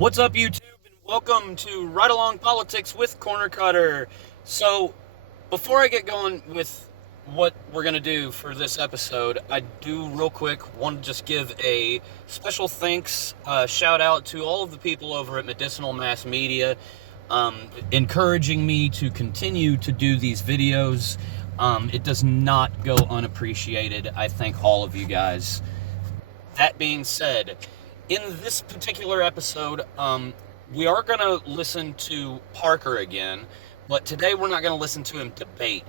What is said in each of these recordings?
What's up, YouTube, and welcome to Right Along Politics with Cornercutter. So, before I get going with what we're going to do for this episode, I do real quick want to just give a special thanks, shout out to all of the people over at Medicinal Mass Media, encouraging me to continue to do these videos. It does not go unappreciated. I thank all of you guys. That being said, in this particular episode, we are going to listen to Parker again, but today we're not going to listen to him debate.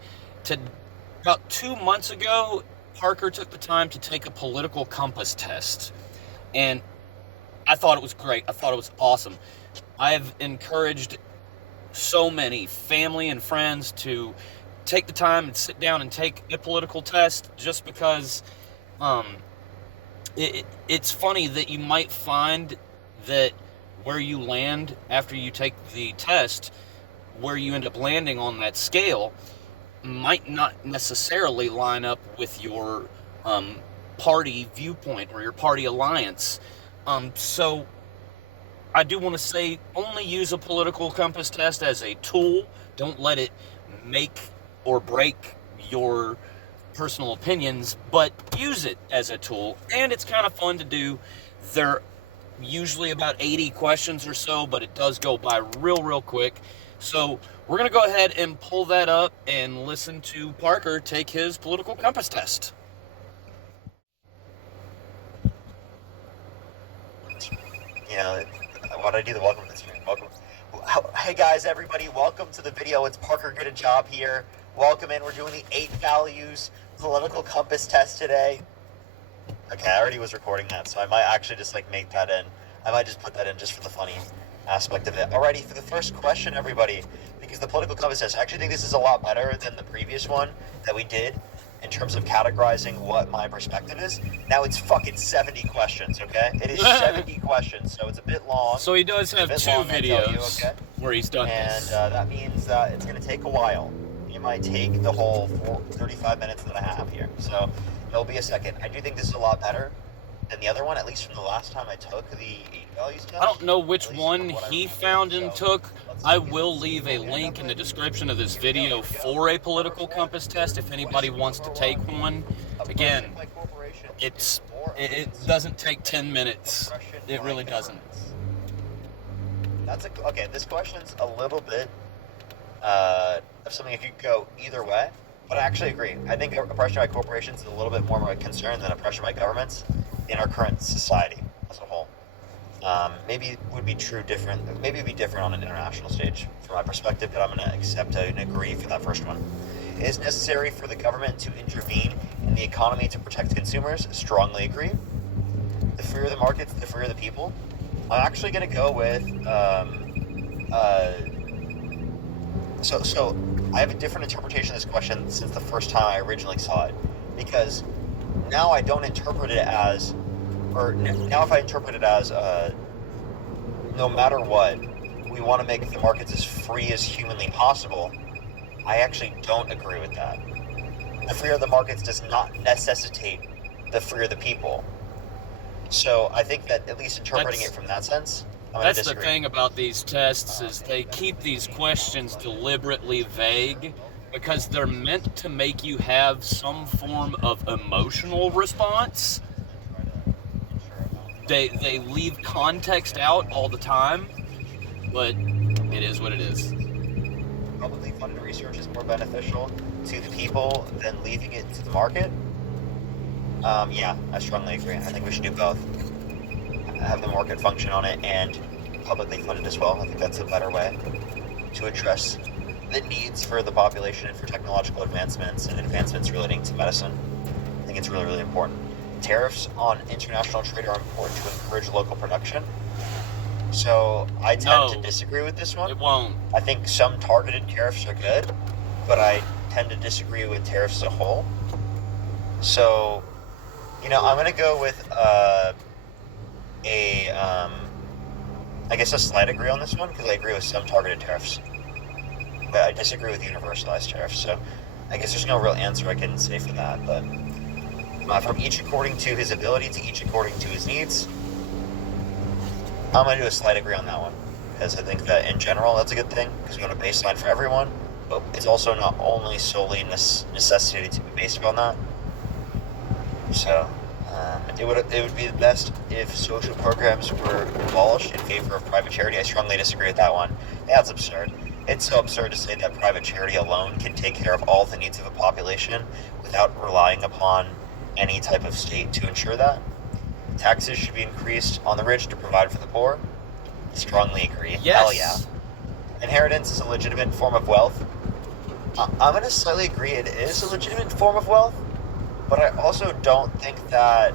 About 2 months ago, Parker took the time to take a political compass test, and I thought it was great. I thought it was awesome. I've encouraged so many family and friends to take the time and sit down and take a political test just because it's funny that you might find that where you land after you take the test, where you end up landing on that scale, might not necessarily line up with your party viewpoint or your party alliance. So I do want to say, only use a political compass test as a tool. Don't let it make or break your personal opinions, but use it as a tool, and it's kind of fun to do. They're usually about 80 questions or so, but it does go by real quick. So we're going to go ahead and pull that up and listen to Parker take his political compass test. You know, why did I do the welcome to the stream? Welcome. Hey guys, everybody, welcome to the video. It's Parkergetajob here. Welcome in. We're doing the 8 values political compass test today. Okay, I already was recording that, so I might actually just make that in. I might just put that in just for the funny aspect of it. Alrighty, for the first question, everybody, because the political compass test, I actually think this is a lot better than the previous one that we did in terms of categorizing what my perspective is. Now it's fucking 70 questions, okay? It is 70 questions, so it's a bit long. So he does have 2 videos where he's done this. And that means that it's going to take a while. It might take the whole 35 minutes and a half here, so it'll be a second. I do think this is a lot better than the other one, at least from the last time I took the 8 values test. I don't know which one he found and took. I will leave a link in the description of this video for a political compass test if anybody wants to take one. Again, it doesn't take 10 minutes. It really doesn't. Okay, this question's a little bit of something if you go either way, but I actually agree. I think oppression by corporations is a little bit more of a concern than oppression by governments in our current society as a whole. Maybe it would be different. Maybe it'd be different on an international stage from my perspective, but I'm going to accept and agree for that first one. It is necessary for the government to intervene in the economy to protect consumers. Strongly agree. The freer the markets, the freer the people. I'm actually going to go with So I have a different interpretation of this question since the first time I originally saw it, because now I don't interpret it as, or now if I interpret it as, no matter what, we want to make the markets as free as humanly possible, I actually don't agree with that. The freer the markets does not necessitate the freer the people. So I think that at least interpreting it from that sense, that's the thing about these tests, is they keep these questions deliberately vague because they're meant to make you have some form of emotional response. They leave context out all the time, but it is what it is. Publicly funded research is more beneficial to the people than leaving it to the market. Yeah, I strongly agree. I think we should do both. Have the market function on it and publicly funded as well. I think that's a better way to address the needs for the population and for technological advancements and advancements relating to medicine. I think it's really important. Tariffs on international trade are important to encourage local production. So I tend to disagree with this one. It won't. I think some targeted tariffs are good, but I tend to disagree with tariffs as a whole. So, I'm going to go with I guess a slight agree on this one, because I agree with some targeted tariffs, but I disagree with universalized tariffs. So I guess there's no real answer I can say for that, but from each according to his ability to each according to his needs. I'm going to do a slight agree on that one, because I think that in general that's a good thing, because we want a baseline for everyone, but it's also not only solely necessitated to be based upon that. So it would be the best if social programs were abolished in favor of private charity. I strongly disagree with that one. That's absurd. It's so absurd to say that private charity alone can take care of all the needs of a population without relying upon any type of state to ensure that. Taxes should be increased on the rich to provide for the poor. Strongly agree. Yes. Hell yeah. Inheritance is a legitimate form of wealth. I'm going to slightly agree it is a legitimate form of wealth, but I also don't think that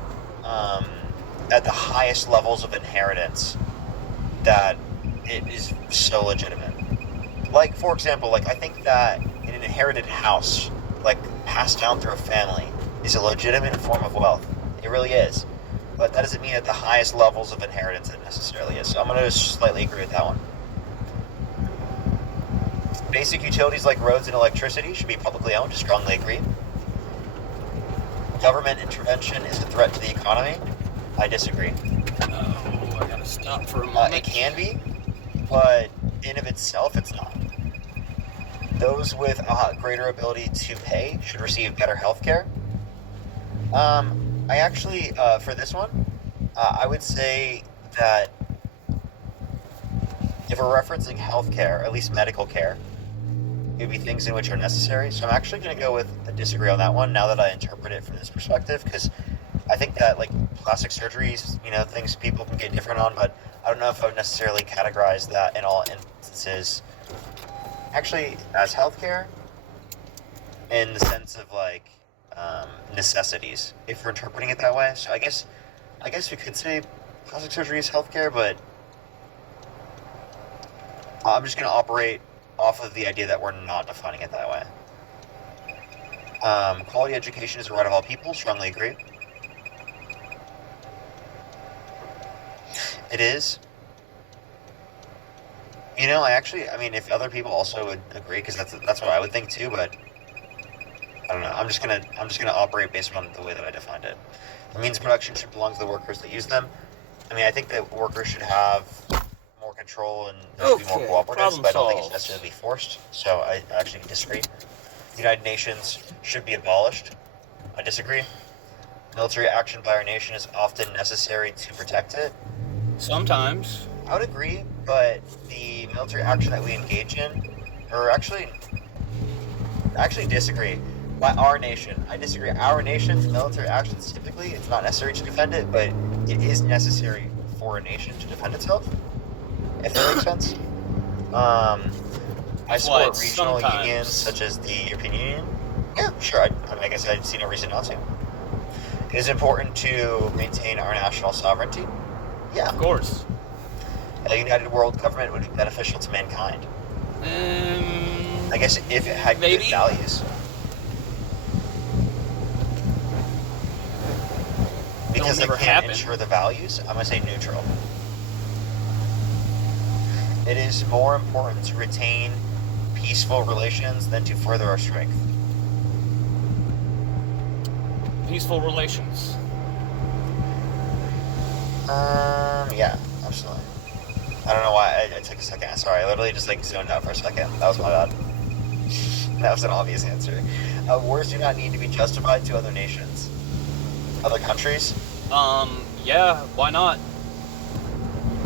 at the highest levels of inheritance that it is so legitimate. Like, for example, like I think that an inherited house, like passed down through a family, is a legitimate form of wealth. It really is. But that doesn't mean at the highest levels of inheritance it necessarily is. So I'm going to slightly agree with that one. Basic utilities like roads and electricity should be publicly owned. Strongly agree. Government intervention is a threat to the economy. I disagree. Oh, I gotta stop for a moment. It can be, but in of itself, it's not. Those with greater ability to pay should receive better health care. I actually, for this one, I would say that if we're referencing health care, at least medical care, it would be things in which are necessary. So I'm actually going to go with a disagree on that one now that I interpret it from this perspective, because I think that, like, plastic surgeries, things people can get different on, but I don't know if I would necessarily categorize that in all instances actually as healthcare in the sense of, like, necessities, if we're interpreting it that way. So I guess we could say plastic surgery is healthcare, but I'm just going to operate off of the idea that we're not defining it that way. Quality education is a right of all people. Strongly agree. It is. I mean, if other people also would agree, because that's what I would think too, but I don't know. I'm just gonna operate based on the way that I defined it. The means of production should belong to the workers that use them. I mean, I think that workers should have more control and there should be more cooperatives, but I don't think it's necessarily forced. So I actually disagree. The United Nations should be abolished. I disagree. Military action by our nation is often necessary to protect it. Sometimes. I would agree, but the military action that we engage in, or actually disagree. By our nation, I disagree. Our nation's military actions, typically, it's not necessary to defend it, but it is necessary for a nation to defend itself, if that makes sense. I support regional unions such as the European Union. Yeah, sure. I guess I see no reason not to. It is important to maintain our national sovereignty. Yeah. Of course. A united world government would be beneficial to mankind. I guess if it had good values. Because they can't ensure the values, I'm going to say neutral. It is more important to retain peaceful relations than to further our strength. Peaceful relations. Yeah, absolutely. I don't know why I took a second. Sorry, I literally just zoned out for a second. That was my bad. That was an obvious answer. Wars do not need to be justified to other nations. Other countries? Yeah, why not?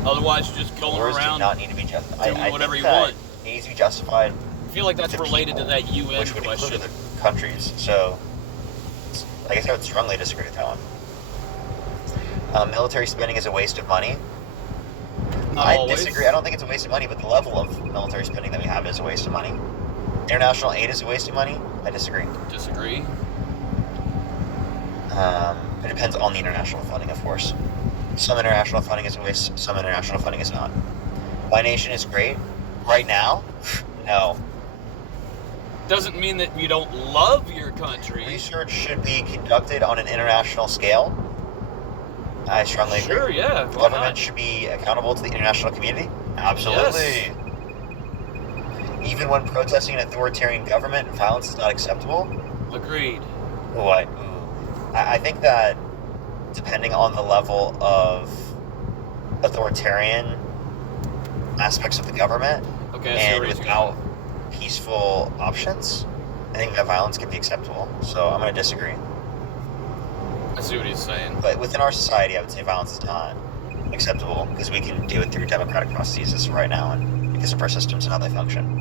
Otherwise, just going Wars around do not need to be justified. doing whatever you want. Needs to be justified. I feel like that's related to that UN which would question. Include other countries. So, I guess I would strongly disagree with that one. Military spending is a waste of money. I disagree. I don't think it's a waste of money, but the level of military spending that we have is a waste of money. International aid is a waste of money. I disagree. Disagree. It depends on the international funding, of course. Some international funding is a waste, some international funding is not. My nation is great. Right now? No. Doesn't mean that you don't love your country. Research should be conducted on an international scale. I strongly agree. Sure, yeah. The government should be accountable to the international community. Absolutely. Yes. Even when protesting an authoritarian government, violence is not acceptable. Agreed. What? I think that depending on the level of authoritarian aspects of the government, Okay, and without peaceful options, I think that violence can be acceptable. So I'm going to disagree. I see what he's saying. But within our society, I would say violence is not acceptable because we can do it through democratic processes right now and because of our systems and how they function.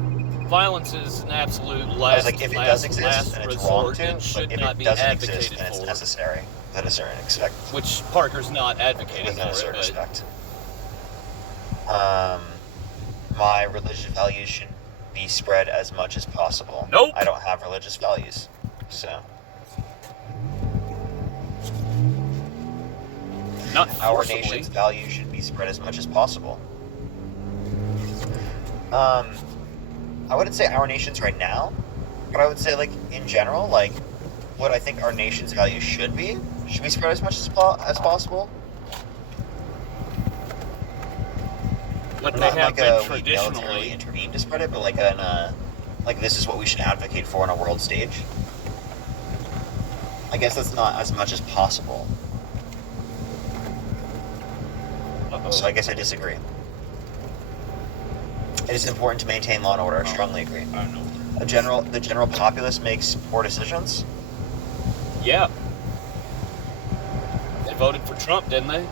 Violence is an absolute I was last, like, if it last, does exist, last then it's wrong resort to. and should But if not it be doesn't advocated exist, then it's for. necessary to a certain extent. Which Parker's not advocating Within for a certain it, respect. My religious values should be spread as much as possible. Nope. I don't have religious values, so. Not Our forcibly. nation's values should be spread as much as possible. I wouldn't say our nation's right now, but I would say, like, in general, like, what I think our nation's values should be spread as much as possible. But they Not have like been we traditionally. militarily intervene to spread it, but like like this is what we should advocate for on a world stage. I guess that's not as much as possible. Uh-oh. So I guess I disagree. It is important to maintain law and order. I strongly agree. I don't know. The general populace makes poor decisions. Yeah. They voted for Trump, didn't they?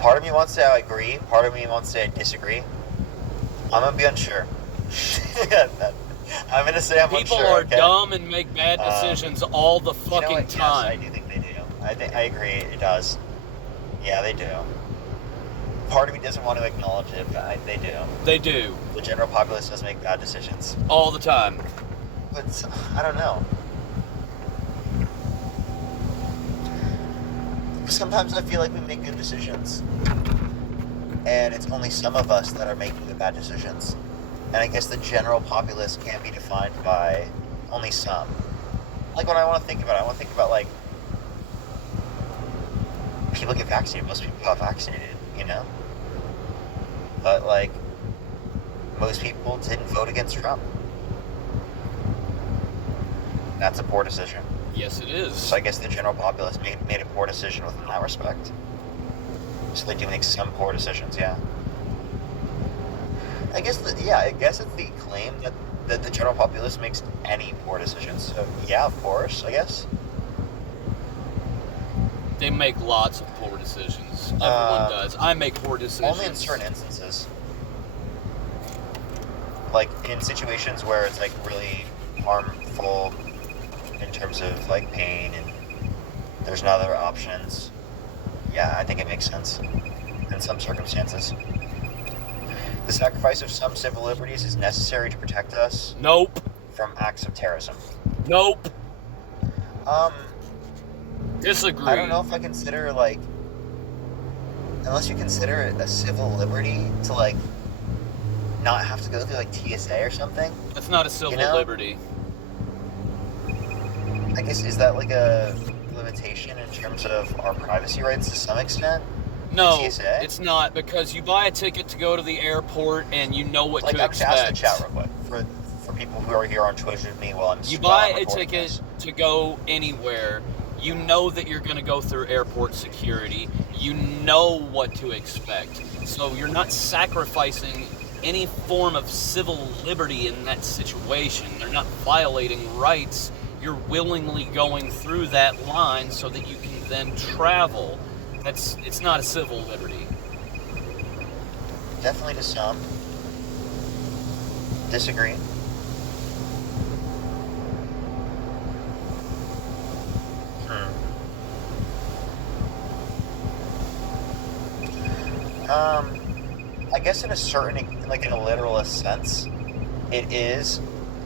Part of me wants to say I agree. Part of me wants to say I disagree. I'm gonna be unsure. I'm gonna say I'm People unsure. are Okay? dumb and make bad decisions all the You know fucking what? time. Yes, I do think they do. I agree. It does. Yeah, they do. Part of me doesn't want to acknowledge it, but they do. They do. The general populace does make bad decisions. All the time. But I don't know. Sometimes I feel like we make good decisions. And it's only some of us that are making the bad decisions. And I guess the general populace can't be defined by only some. Like when I want to think about it, I want to think about like people get vaccinated. Most people got vaccinated, you know? But like most people didn't vote against Trump. That's a poor decision. Yes, it is. So I guess the general populace made a poor decision within that respect. So they do make some poor decisions, yeah. I guess it's the claim that the general populace makes any poor decisions. So yeah, of course, I guess. They make lots of poor decisions. Everyone does. I make poor decisions. Only in certain instances. Like in situations where it's like really harmful in terms of like pain and there's no other options. Yeah, I think it makes sense in some circumstances. The sacrifice of some civil liberties is necessary to protect us Nope. from acts of terrorism. Nope. Disagree. I don't know if I consider like, unless you consider it a civil liberty to like not have to go through like TSA or something. That's not a civil liberty. I guess, is that like a limitation in terms of our privacy rights to some extent? No, TSA? it's not, because you buy a ticket to go to the airport and you know what Like, to I'm just expect. asking the chat real quick for people who are here on Twitch with me while I'm You while buy I'm a recording ticket this. to go anywhere. You know that you're going to go through airport security. You know what to expect. So you're not sacrificing any form of civil liberty in that situation. They're not violating rights. You're willingly going through that line so that you can then travel. It's not a civil liberty. Definitely to some. Disagree. I guess in a certain, like in a literalist sense, it is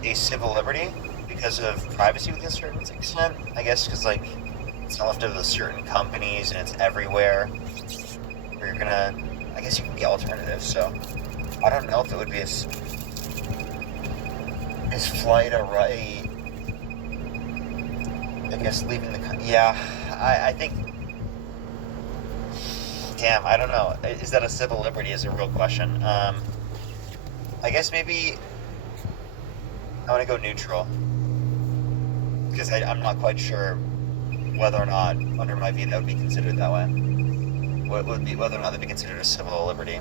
a civil liberty because of privacy with a certain extent. I guess because like it's not left up to certain companies and it's everywhere. Where you're gonna, I guess you can get alternatives. So I don't know if it would be is flight a right? I guess leaving the yeah. I think. Damn, I don't know. Is that a civil liberty is a real question. I guess maybe I want to go neutral. Because I'm not quite sure whether or not, under my view, that would be considered that way. What would be whether or not that'd be considered a civil liberty.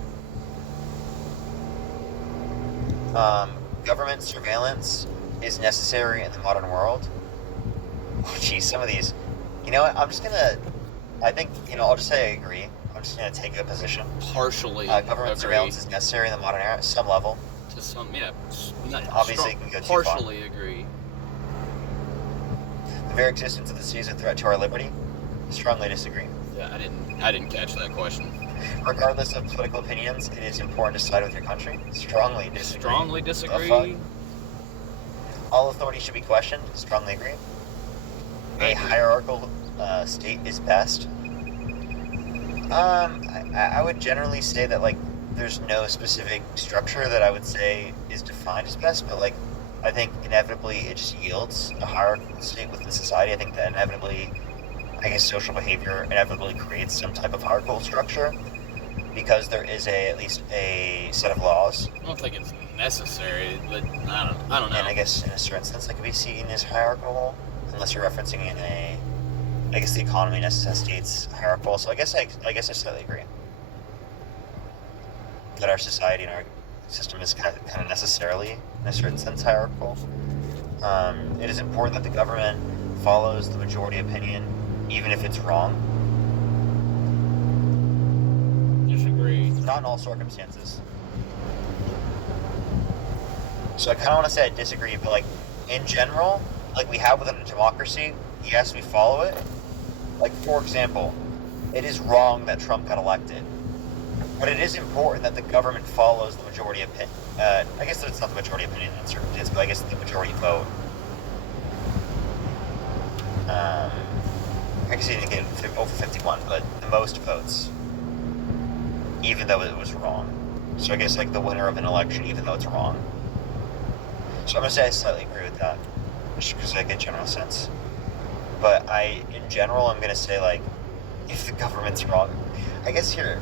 Government surveillance is necessary in the modern world. Oh, geez, some of these. You know what? I think, I'll just say I agree. I'm just going to take a position. Partially. Government surveillance is necessary in the modern era, some level. To some, Obviously, it can go too far. Partially agree. The very existence of the state is a threat to our liberty. Strongly disagree. Yeah, I didn't catch that question. Regardless of political opinions, it is important to side with your country. Strongly disagree. Strongly disagree. All authority should be questioned. Strongly agree. A hierarchical state is best. I would generally say that, like, there's no specific structure that I would say is defined as best, but, like, I think inevitably it just yields a hierarchical state within society. I think that inevitably, social behavior inevitably creates some type of hierarchical structure because there is at least a set of laws. I don't think it's necessary, but I don't know. And I guess in a certain sense that could be seen as hierarchical, unless you're referencing in the economy necessitates hierarchical. So I guess I slightly agree that our society and our system is kind of necessarily, in a certain sense, hierarchical. It is important that the government follows the majority opinion, even if it's wrong. Disagree. Not in all circumstances. So I kind of want to say I disagree, but, like, in general, like we have within a democracy, yes, we follow it. Like, for example, it is wrong that Trump got elected, but it is important that the government follows the majority opinion. I guess it's not the majority opinion in certain cases, but I guess the majority vote. I guess he didn't get over 51, but the most votes, even though it was wrong. So I guess, like, the winner of an election, even though it's wrong. So I'm going to say I slightly agree with that, just because I get general sense. But in general, I'm going to say, like, if the government's wrong, I guess here,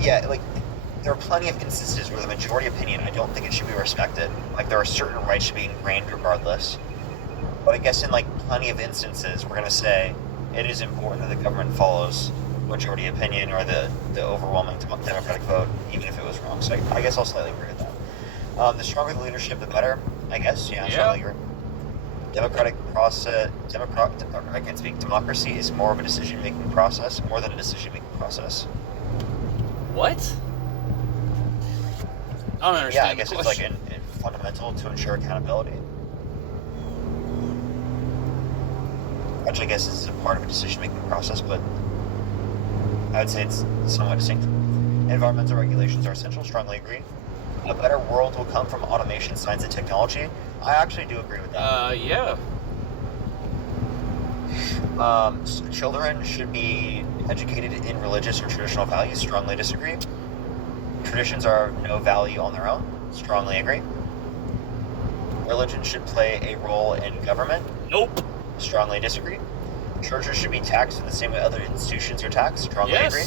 yeah, like, there are plenty of instances where the majority opinion, I don't think it should be respected. Like, there are certain rights should be ingrained regardless. But I guess in, like, plenty of instances, we're going to say it is important that the government follows majority opinion or the overwhelming democratic vote, even if it was wrong. So I guess I'll slightly agree with that. The stronger the leadership, the better, I guess. Yeah, I slightly agree. Democracy is more of a decision-making process, more than a decision-making process. What? I don't understand. Yeah, I guess it's like fundamental to ensure accountability. Which I guess is a part of a decision-making process, but I would say it's somewhat distinct. Environmental regulations are essential, strongly agree. A better world will come from automation, science, and technology. I actually do agree with that. Yeah. Children should be educated in religious or traditional values, strongly disagree. Traditions are of no value on their own, strongly agree. Religion should play a role in government. Nope. Strongly disagree. Churches should be taxed in the same way other institutions are taxed. Strongly agree.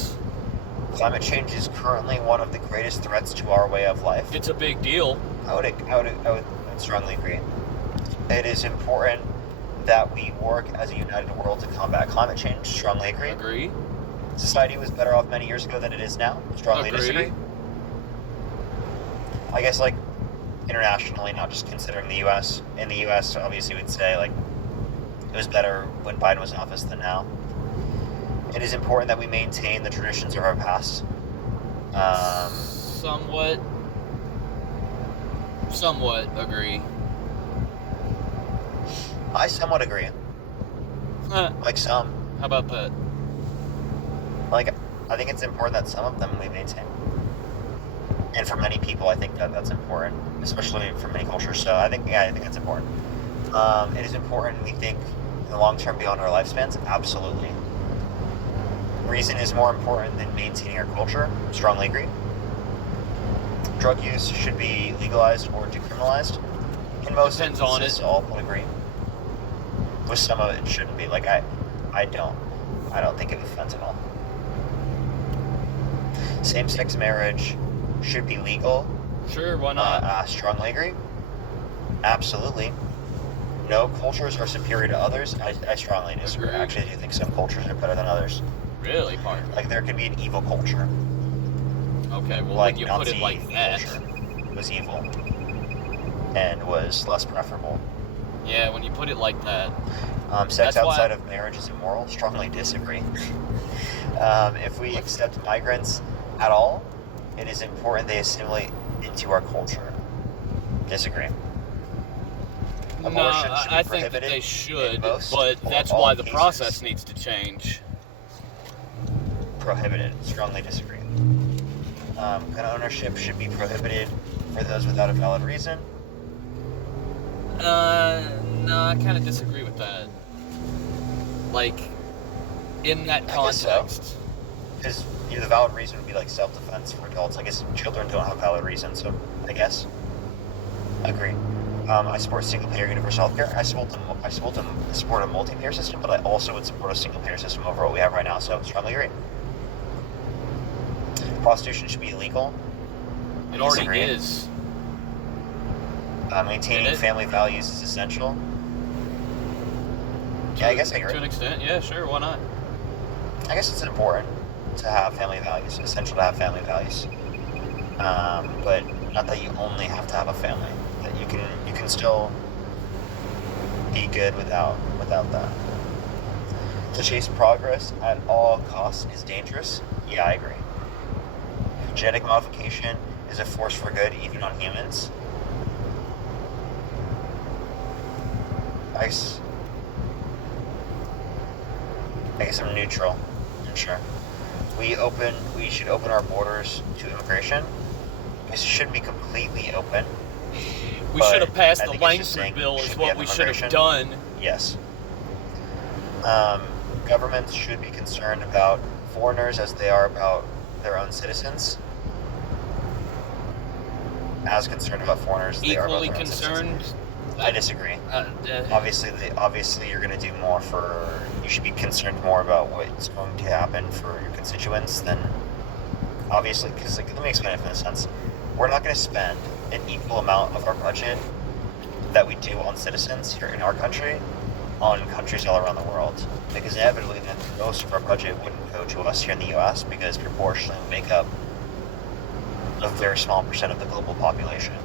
Climate change is currently one of the greatest threats to our way of life. It's a big deal. I would strongly agree. It is important that we work as a united world to combat climate change. Strongly agree. Agree. Society was better off many years ago than it is now. Strongly disagree. I guess, like, internationally, not just considering the U.S. In the U.S., obviously, we'd say, like, it was better when Biden was in office than now. It is important that we maintain the traditions of our past. Somewhat agree. I somewhat agree. Like some. How about that? Like, I think it's important that some of them we maintain. And for many people, I think that that's important, especially for many cultures. So I think that's important. It is important, we think, in the long term beyond our lifespans. Absolutely. Reason is more important than maintaining our culture. Strongly agree. Drug use should be legalized or decriminalized. In most instances, all would agree. With some of it shouldn't be. Like, I don't think it would be fentanyl. Same-sex marriage should be legal. Sure, why not? Strongly agree. Absolutely. no cultures are superior to others. I strongly disagree. I actually do think some cultures are better than others. Really, Parker? Like, there could be an evil culture. Okay, well, Like when you Nazi put it like that. culture was evil and was less preferable. Yeah, when you put it like that. Sex outside of marriage is immoral. Strongly disagree. If we accept migrants at all, it is important they assimilate into our culture. Disagree. No, I think that they should, but that's why the process needs to change. Prohibited. Strongly disagree. Gun ownership should be prohibited for those without a valid reason. No, I kind of disagree with that. Like, in that context. Because the valid reason would be like self-defense for adults. I guess children don't have valid reason, so I guess. Agree. I support single-payer universal healthcare. I support a multi-payer system, but I also would support a single-payer system over what we have right now, so strongly agree. Prostitution should be illegal. It already is. Maintaining family values is essential. Yeah, I guess I agree. To an extent, yeah, sure, why not? I guess it's important to have family values, essential to have family values. But not that you only have to have a family. That you can still be good without that. To chase progress at all costs is dangerous. Yeah, I agree. Genetic modification is a force for good, even on humans. I guess I'm neutral. I'm sure. We should open our borders to immigration. It shouldn't be completely open. We should have passed the Langford bill is what we should have done. Yes. Governments should be concerned about foreigners as they are about their own citizens. As concerned about foreigners as they are about their own citizens. Concerned? I disagree. Obviously, you're going to do more you should be concerned more about what's going to happen for your constituents than, obviously, because, let me explain it in a sense. We're not going to spend an equal amount of our budget that we do on citizens here in our country on countries all around the world. Because inevitably, then most of our budget wouldn't go to us here in the U.S. because proportionally we make up a very small percent of the global population.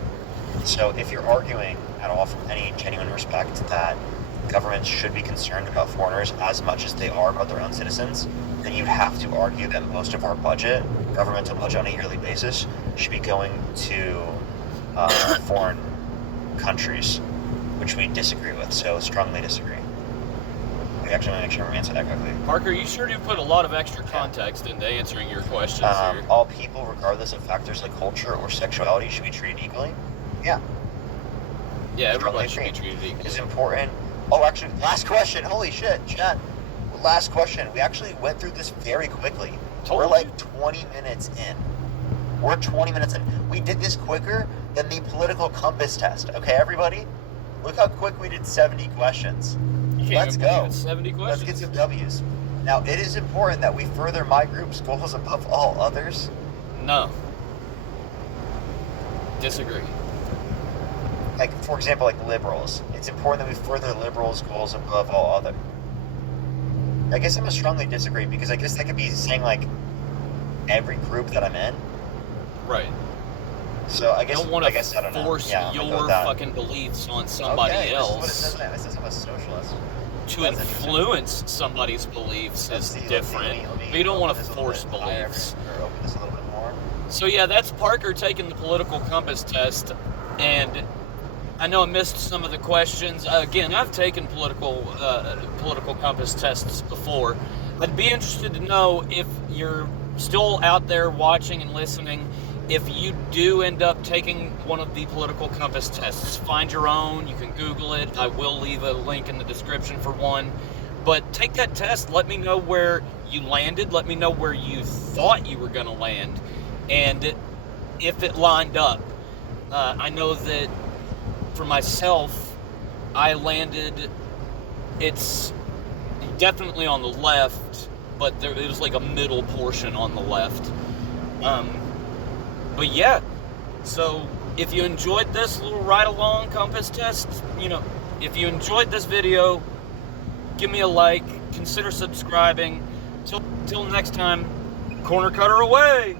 So if you're arguing at all from any genuine respect that governments should be concerned about foreigners as much as they are about their own citizens, then you'd have to argue that most of our budget, governmental budget on a yearly basis, should be going to foreign countries, which we disagree with, so strongly disagree. We actually want to make sure we answer that quickly. Parker, you sure do put a lot of extra context into answering your questions here. All people, regardless of factors like culture or sexuality, should be treated equally. Yeah. Yeah, everybody should be treated equally. It's important. Oh, actually, last question. Holy shit, chat. Last question. We actually went through this very quickly. We're like 20 minutes in. We're 20 minutes in. We did this quicker than the political compass test. Okay, everybody? Look how quick we did 70 questions. Let's go. 70 questions. Let's get some W's. Now, it is important that we further my group's goals above all others. No. Disagree. Like, for example, like liberals. It's important that we further liberals' goals above all other. I guess I'm gonna strongly disagree because I guess that could be saying like every group that I'm in. Right. So I guess you don't want to I don't know. force your fucking beliefs on somebody else. This is what it says. It says I'm a socialist. To influence somebody's beliefs is different. But you don't want to force beliefs. Open this a little bit more. So yeah, that's Parker taking the political compass test, and I know I missed some of the questions. Again, I've taken political compass tests before. I'd be interested to know if you're still out there watching and listening. If you do end up taking one of the political compass tests, find your own. You can Google it. I will leave a link in the description for one. But take that test. Let me know where you landed. Let me know where you thought you were going to land. And if it lined up. I know that for myself, I landed, it's definitely on the left, but it was like a middle portion on the left. But yeah, so if you enjoyed this little ride-along compass test, If you enjoyed this video, give me a like, consider subscribing. Till next time, Cornercutter away!